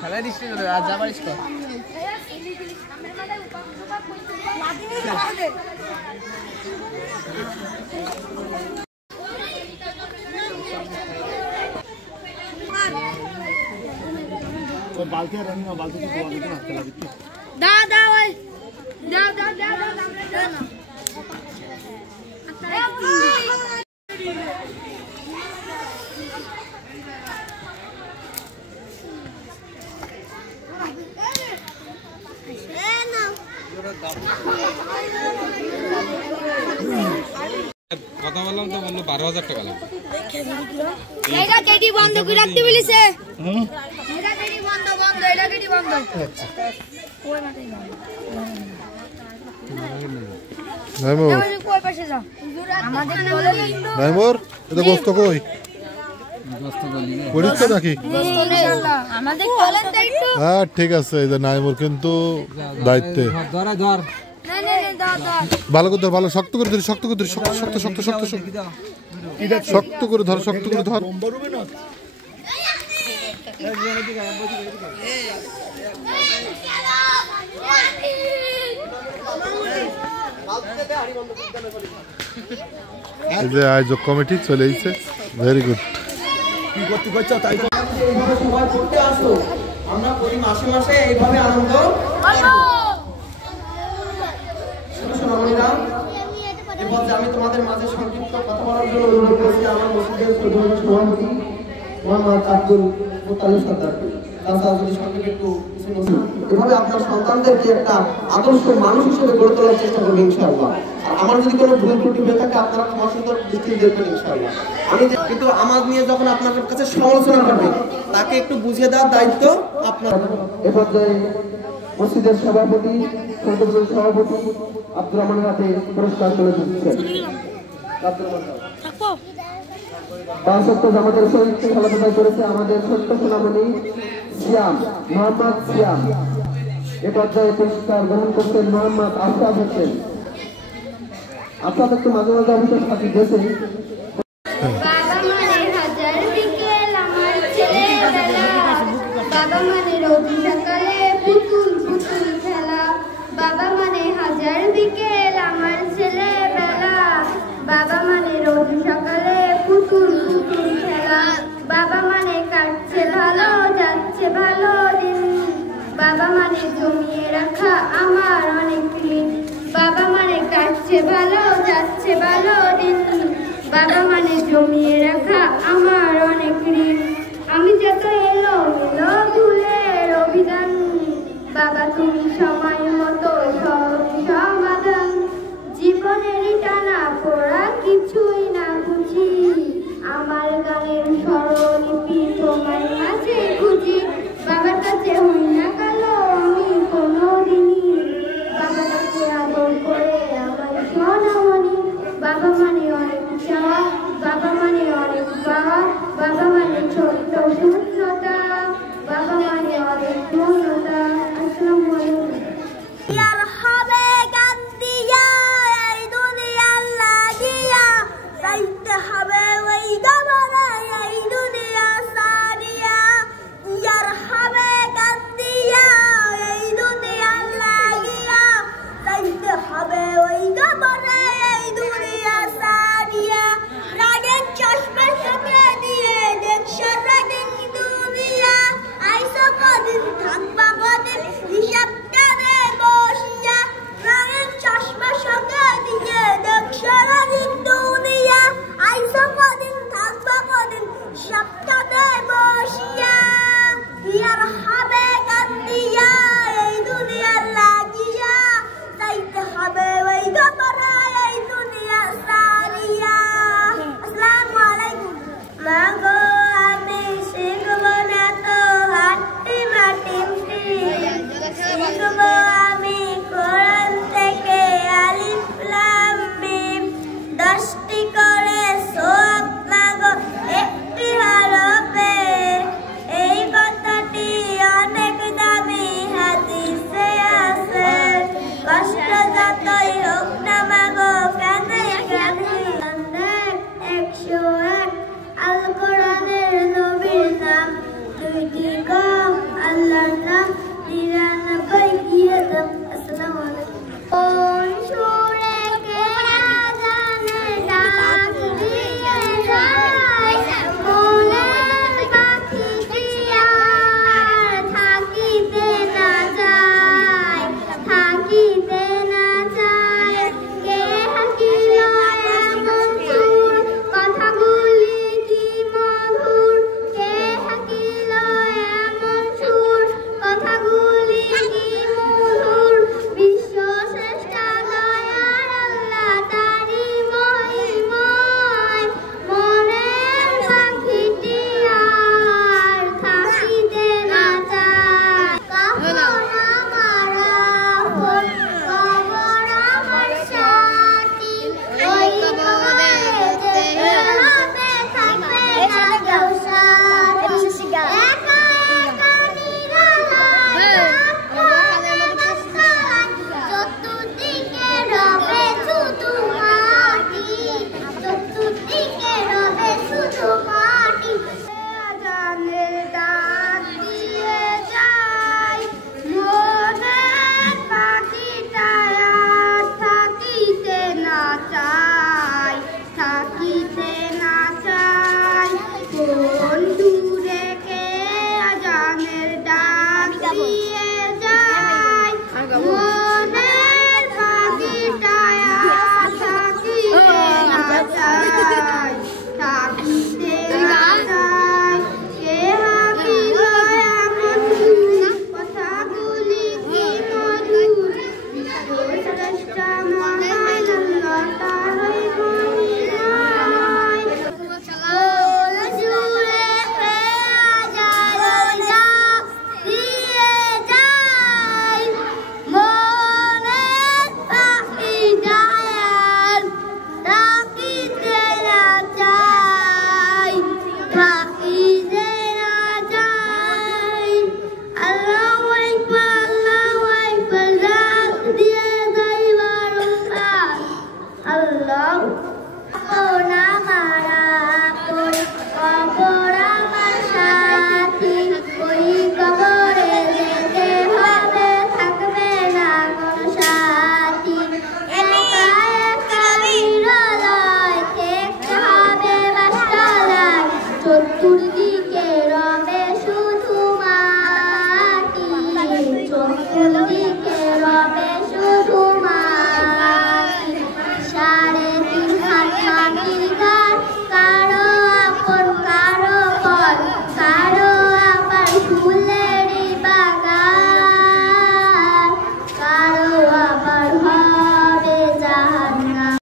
খেলা দিস আজ যাবারিস তো बाल्टी रही ना बाल्टी की दुआ देना चला बिट्टू दा दा ओए दा दा दा दा ना কথা বললাম তো বললো 12,000 টাকা লাগবে এটা কেডি বন্ধ করে রাখতে বলিছে এটা কেডি বন্ধ বন্ধ এটা কেডি বন্ধ আচ্ছা কই মাথায় না নাইমোর কই পাশে যাও আমাদের বলে নাইমোর এটা গোস্ত কই গোস্ত বলি না পরিষ্ক নাকি আমাদের বলেন তো একটু হ্যাঁ ঠিক আছে এই যে নাইমোর কিন্তু দায়িত্বে ধর ধর না না না দাও দাও ভালো করে ধর ভালো শক্ত করে ধর শক্ত করে ধর শক্ত শক্ত শক্ত শক্ত শক্ত করে ধর শক্ত করে ধর এই যে আয়োজক কমিটি চলে এসেছে ভেরি গুড কি করতে করছো তাই এইভাবে সবাই করতে আসো আমরা প্রতি মাসে মাসে এইভাবে আনন্দ আমি তোমাদের মাঝে সংক্ষিপ্ত কথা বলার জন্য অনুরোধ করছি আমার মসজিদের সভাপতি মোহাম্মদ আব্দুল মুত্তালিব সরদার এভাবে আপনার সন্তানদেরকে একটা আদর্শ মানুষ হিসেবে গড়ে তোলার চেষ্টা করবেন ইনশাআল্লাহ। আর আমার যদি কোনো ভুল ত্রুটি হয়ে থাকে আপনারা ক্ষমা সুন্দর দৃষ্টিতে দেখবেন ইনশাআল্লাহ। আমি কিন্তু আমার নিয়ে যখন আপনাদের কাছে সমালোচনা করবে তাকে একটু বুঝিয়ে দেওয়ার দায়িত্ব আপনার। এ পর্যায়ে মসজিদের সভাপতি সংসদের সভাপতি আব্দুর রহমানের হাতে পুরস্কার তুলে দিচ্ছেন। আমাদের সহিত সহযোগিতা করেছে আমাদের সত্য সোনামণি সিয়াম মোহাম্মদ সিয়াম। এ পর্যায়ে পুরস্কার গ্রহণ করছেন মোহাম্মদ আফসাদ হোসেন। আফসাদ একটু মাঝে মাঝে অভিযোগ ফাঁকি দিয়েছেন। বাবা মানে হাজার বিকেল আমার ছেলে বেলা বাবা মানে রোজ সকালে পুতুল পুতুল খেলা বাবা মানে কাটছে ভালো যাচ্ছে ভালো দিন বাবা মানে জমিয়ে রাখা আমার অনেক ঋণ বাবা মানে কাটছে ভালো যাচ্ছে ভালো দিন বাবা মানে জমিয়ে রাখা আমার অনেক ঋণ আমি যত এলো এলো ভুলের অভিধান বাবা তুমি সময় মতো সব সমাধান জীবনের টানা পড়া কিছুই না বুঝি আমার গানের স্বরলিপি তোমার মাঝে খুঁজি বাবার কাছে হই না কালো আমি কোনোদিনই বাবার কাছে আদর করে আমার সোনামণি বাবা মানে অনেক চাওয়া বাবা মানে অনেক পাওয়া বাবা মানে ছোট্ট শূন্যতা বাবা মানে অনেক পূর্ণতা। আসসালামু আলাইকুম। Shut up,